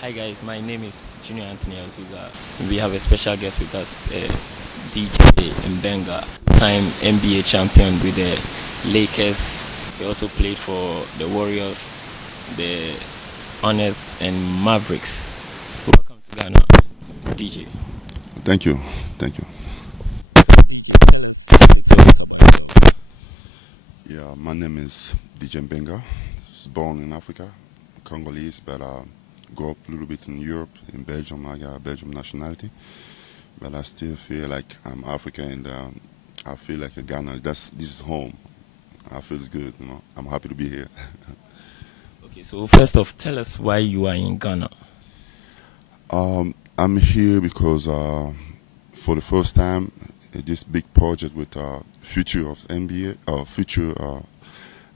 Hi guys, my name is Junior Anthony Azuga. We have a special guest with us, DJ Mbenga, time NBA champion with the Lakers. He also played for the Warriors, the Hornets, and Mavericks. Welcome to Ghana, DJ. Thank you. Thank you. Yeah, my name is D.J Mbenga. I was born in Africa, Congolese, but grew up a little bit in Europe, in Belgium. I got Belgian nationality, but I still feel like I'm African, and I feel like Ghana. This is home. I feel it's good. I'm happy to be here. Okay, so first off, tell us why you are in Ghana. I'm here because for the first time, this big project with Future of NBA, Future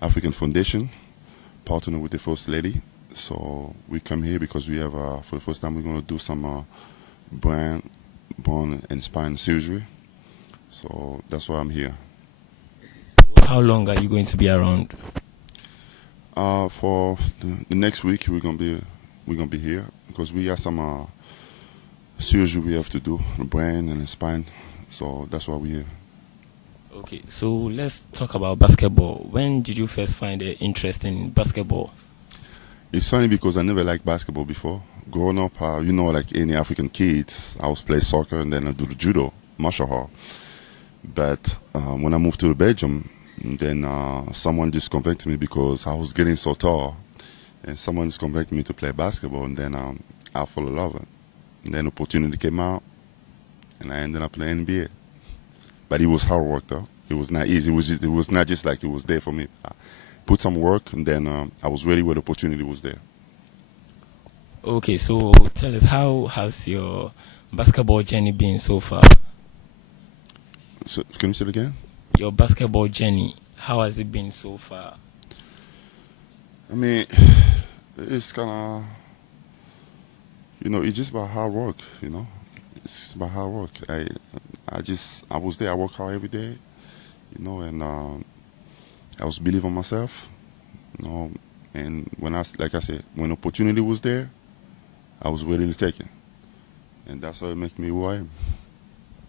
African Foundation, partner with the First Lady. So we come here because we have, for the first time, we're going to do some brain, bone, and spine surgery. So that's why I'm here. How long are you going to be around? For the next week, we're gonna be here because we have some surgery we have to do, the brain and the spine. So that's why we're here. Okay, so let's talk about basketball. When did you first find the interest in basketball? It's funny because I never liked basketball before. Growing up, like any African kids, I was play soccer and then I do the judo, martial art. But when I moved to Belgium, then someone just contacted me because I was getting so tall. And someone just contacted me to play basketball, and then I fell in love with it. And then opportunity came out, and I ended up playing NBA. But it was hard work, though. It was not easy. It was not just like it was there for me. I put some work, and then I was ready when the opportunity was there. Okay, so tell us, how has your basketball journey been so far? So, can you say it again? Your basketball journey, how has it been so far? I mean, it's kind of, it's just about hard work, It's about hard work. I was there. I work hard every day, and I was believing in myself, and like I said, when opportunity was there, I was ready to take it. And that's how it makes me who I am.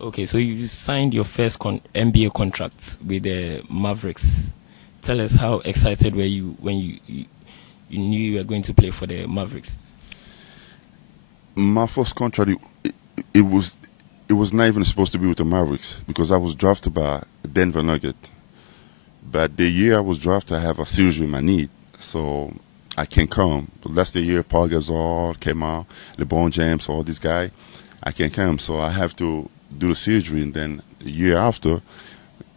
Okay, so you signed your first NBA contract with the Mavericks. Tell us, how excited were you when you knew you were going to play for the Mavericks? My first contract, it was not even supposed to be with the Mavericks because I was drafted by Denver Nuggets. But the year I was drafted, I have a surgery in my knee, so I can't come. So that's the year Paul Gasol came out, LeBron James, all these guys. I can't come, so I have to do the surgery, and then the year after,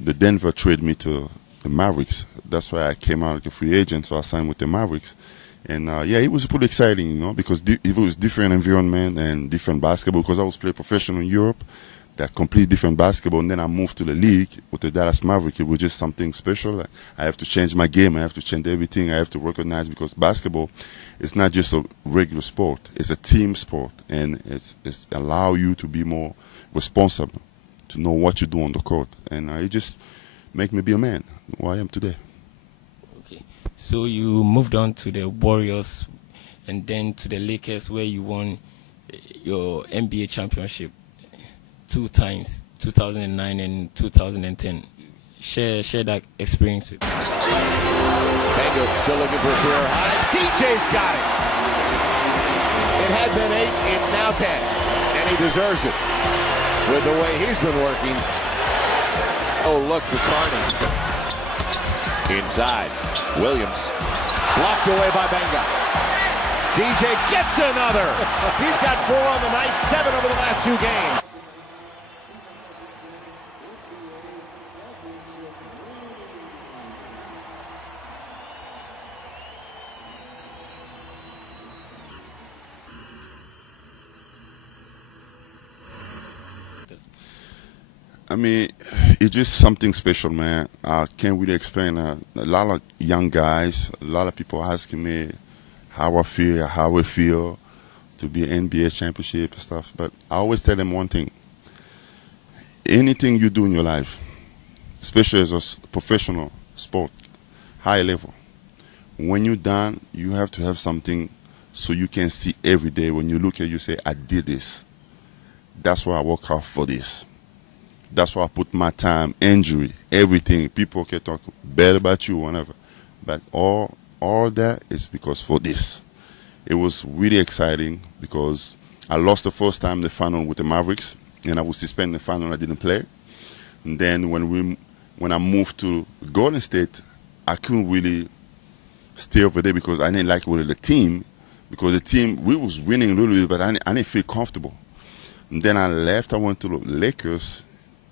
the Denver traded me to the Mavericks. That's why I came out like a free agent, so I signed with the Mavericks. And it was pretty exciting, because it was different environment and different basketball. Because I was playing professional in Europe, that completely different basketball. And then I moved to the league with the Dallas Mavericks. It was just something special. I have to change my game. I have to change everything. I have to recognize because basketball is not just a regular sport. It's a team sport, and it's allow you to be more responsible, to know what you do on the court, and it just make me be a man who I am today. Okay, so you moved on to the Warriors and then to the Lakers, where you won your NBA championship 2 times, 2009 and 2010. Share that experience with me. Mbenga still looking for a career high. DJ's got it. It had been 8, it's now 10, and he deserves it with the way he's been working. Oh, look for Carney. Inside, Williams blocked away by Mbenga. DJ gets another. He's got 4 on the night, 7 over the last 2 games. I mean, it's just something special, man. I can't really explain. A lot of young guys, a lot of people asking me how I feel to be an NBA championship and stuff. But I always tell them one thing. Anything you do in your life, especially as a professional sport, high level, when you're done, you have to have something so you can see every day when you look at you say, I did this. That's why I work hard for this. That's why I put my time, injury, everything. People can talk bad about you, whatever. But all that is because for this. It was really exciting because I lost the first time the final with the Mavericks, and I was suspended the final. I didn't play. And then when I moved to Golden State, I couldn't really stay over there because I didn't like really the team. Because the team, we was winning a little bit, but I didn't feel comfortable. And then I left. I went to the Lakers,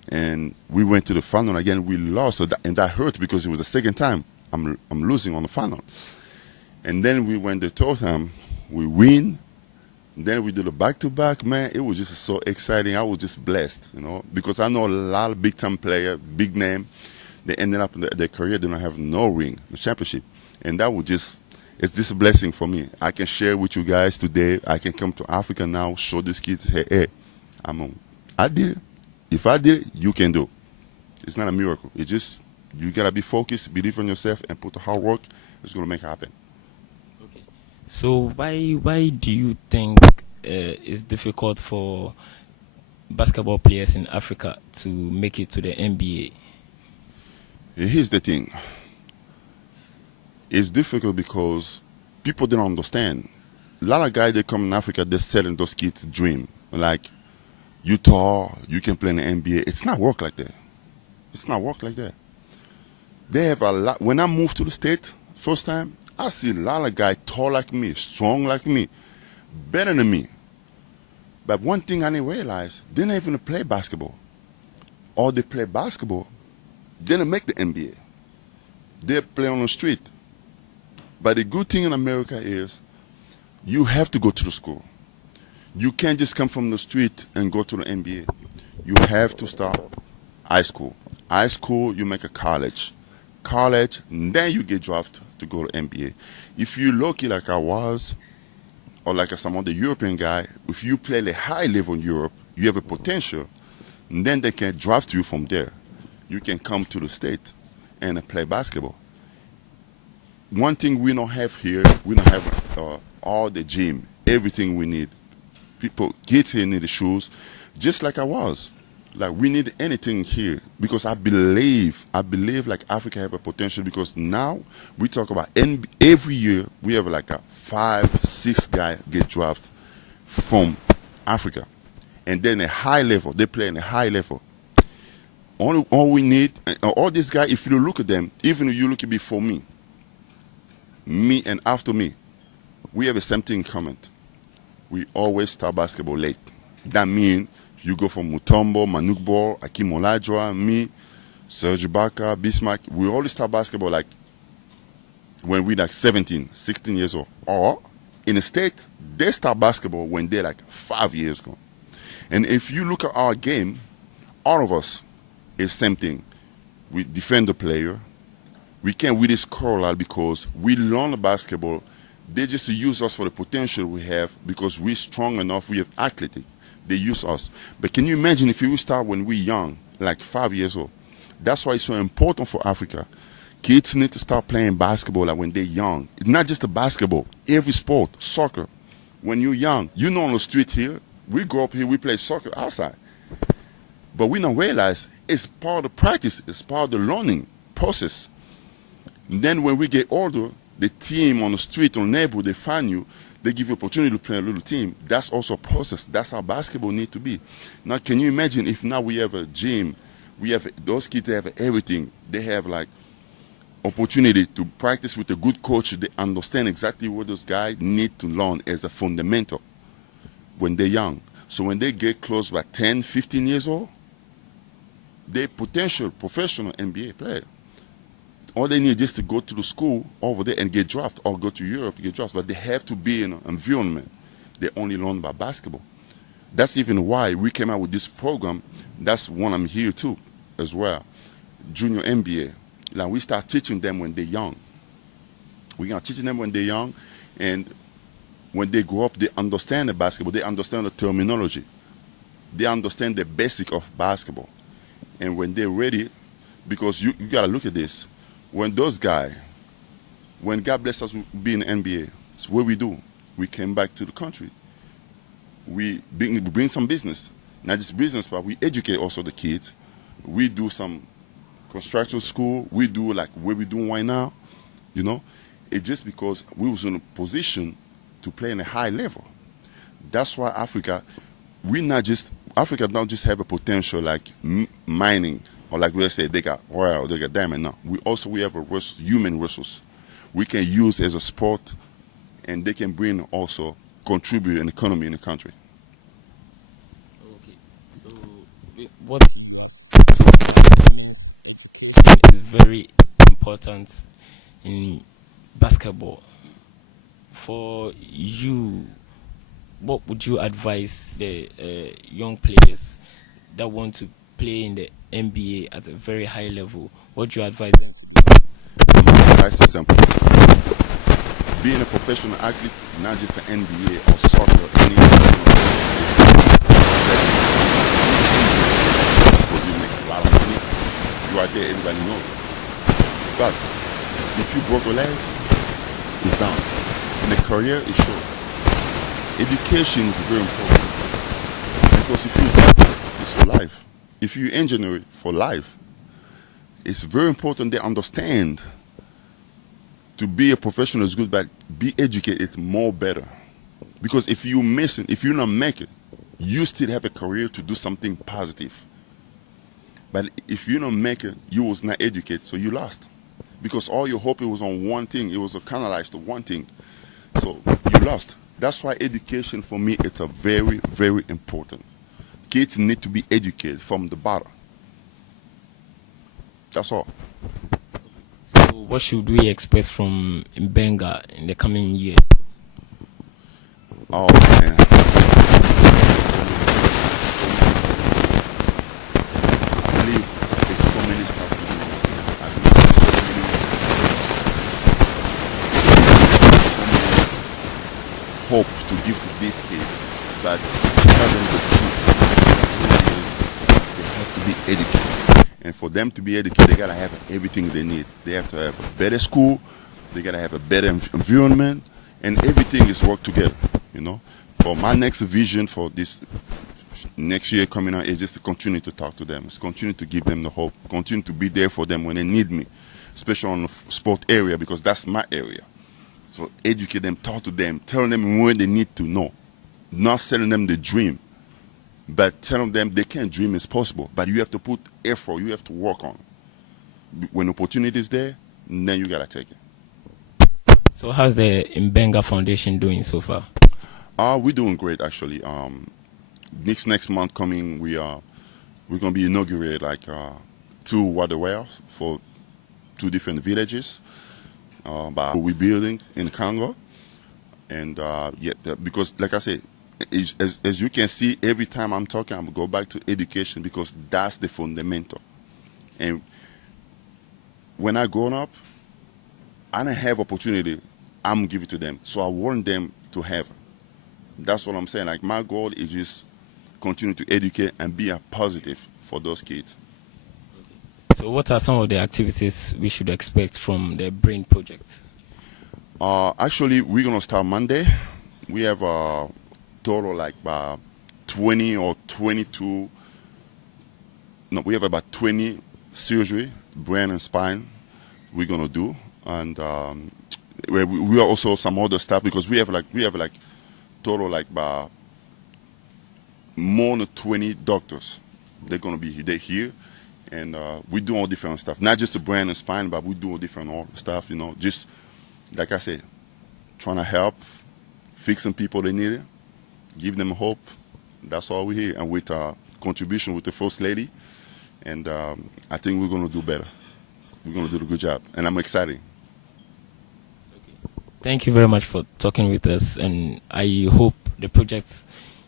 and we went to the final again. We lost, and that hurt because it was the second time I'm losing on the final. And then we went the third time, we win. And then we did a back-to-back. Man, it was just so exciting. I was just blessed, because I know a lot of big-time players, big name. They ended up in their career, they don't have no ring, no championship, and that was just. It's just a blessing for me. I can share with you guys today. I can come to Africa now, show these kids, hey, I did it. If I did it, you can do it. It's not a miracle. It's just, you got to be focused, believe in yourself, and put the hard work. It's going to make it happen. Okay. So why do you think it's difficult for basketball players in Africa to make it to the NBA? Here's the thing. It's difficult because people don't understand. A lot of guys that come in Africa, they're selling those kids a dream. Like, you tall, you can play in the NBA. It's not work like that. It's not work like that. They have a lot. When I moved to the States, first time, I see a lot of guys tall like me, strong like me, better than me. But one thing I didn't realize, they don't even play basketball. Or they play basketball, they don't make the NBA. They play on the street. But the good thing in America is you have to go to the school. You can't just come from the street and go to the NBA. You have to start high school. High school, you make a college. College, then you get drafted to go to NBA. If you're lucky like I was, or like some other European guy, if you play at a high level in Europe, you have a potential, and then they can draft you from there. You can come to the state and play basketball. One thing we don't have here, we don't have all the gym, everything we need. People get here need the shoes, just like I was. Like, we need anything here because I believe like Africa have a potential because now we talk about every year we have like a 5-6 guy get drafted from Africa, and then a high level they play in a high level. All we need, all these guys, if you look at them, even if you look at before me and after me, we have the same thing in common. We always start basketball late. That means you go from Mutombo, Manukbo, Akim Olajwa, me, Serge Ibaka, Bismarck. We always start basketball like when we're like 17, 16 years old. Or in the state, they start basketball when they're like 5 years old. And if you look at our game, all of us is same thing. We defend the player. We can't really score a lot because we learn the basketball. They just use us for the potential we have because we're strong enough, we have athletic. They use us. But can you imagine if you start when we're young, like 5 years old? That's why it's so important for Africa. Kids need to start playing basketball like when they're young. It's not just a basketball. Every sport, soccer. When you're young, on the street here, we grow up here, we play soccer outside. But we don't realize it's part of the practice. It's part of the learning process. And then when we get older, the team on the street, on the neighborhood, they find you, they give you opportunity to play a little team. That's also a process. That's how basketball need to be. Now, can you imagine if now we have a gym, we have those kids have everything. They have like opportunity to practice with a good coach. They understand exactly what those guys need to learn as a fundamental when they're young. So when they get close by 10, 15 years old, they're potential professional NBA player. All they need is to go to the school over there and get drafted, or go to Europe and get drafted. But they have to be in an environment they only learn about basketball. That's even why we came out with this program. That's one I'm here too, as well. Junior NBA. Now we start teaching them when they're young. We're going to teach them when they're young, and when they grow up, they understand the basketball. They understand the terminology. They understand the basic of basketball. And when they're ready, because you got to look at this. When those guys, when God bless us with being in the NBA, it's what we do. we came back to the country. We bring some business. Not just business, but we educate also the kids. We do some construction school. We do like what we're doing right now, you know. It's just because we was in a position to play in a high level. That's why Africa don't just have a potential like mining, or like we say they got oil, they got diamond. No, we have a human resource we can use as a sport, and they can bring also contribute in the economy in the country. Okay, so what is very important in basketball for you? What would you advise the young players that want to play in the NBA at a very high level? What do you advise? My advice is simple. Being a professional athlete, not just the NBA or soccer, any because you make a lot of money, you are there, everybody knows it. But if you broke your legs, it's done. And the career is short. Education is very important, because if you're a doctor, it's for life. If you're an engineer, for life. It's very important they understand to be a professional is good, but be educated, it's more better. Because if you miss it, if you not make it, you still have a career to do something positive. But if you don't make it, you was not educated, so you lost. Because all your hope it was on one thing, it was canalized to one thing. So you lost. That's why education for me it's a very, very important. Kids need to be educated from the bottom. That's all. So what should we expect from Mbenga in the coming years? Oh man. I believe there's so many stuff to do. I believe there's so many hope to give to these kids, but tell them the truth. They have to be educated. And for them to be educated, they gotta have everything they need. They have to have a better school, they gotta have a better environment, and everything is work together, you know. For my next vision for this next year coming out is just to continue to talk to them, is continue to give them the hope, continue to be there for them when they need me, especially on the sport area, because that's my area. So educate them, talk to them, tell them where they need to know, not selling them the dream, but telling them they can dream is possible, but you have to put effort, you have to work on it. When opportunity is there, then you gotta take it. So how's the Mbenga Foundation doing so far? We're doing great actually. Next month coming, we're gonna be inaugurate like 2 water wells for 2 different villages. But we're building in Congo, and because like I said, as you can see, every time I'm talking, I'm go back to education because that's the fundamental. And when I grown up, I didn't have opportunity, I'm giving to them. So I want them to have. That's what I'm saying. Like my goal is just continue to educate and be a positive for those kids. So what are some of the activities we should expect from the B.R.A.I.N Project? Actually, we're gonna start Monday. We have a total like 20 or 22. No, we have about 20 surgery, brain and spine. We're gonna do, and we are also some other stuff because we have like total like more than 20 doctors. They're gonna be here. And we do all different stuff, not just the brain and spine, but we do all different stuff, you know, just like I said, trying to help, fixing people they need it, give them hope. That's all we're here. And with contribution with the First Lady, and I think we're going to do better. We're going to do a good job, and I'm excited. Thank you very much for talking with us, and I hope the project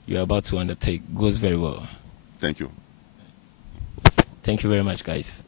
you're about to undertake goes very well. Thank you. Thank you very much, guys.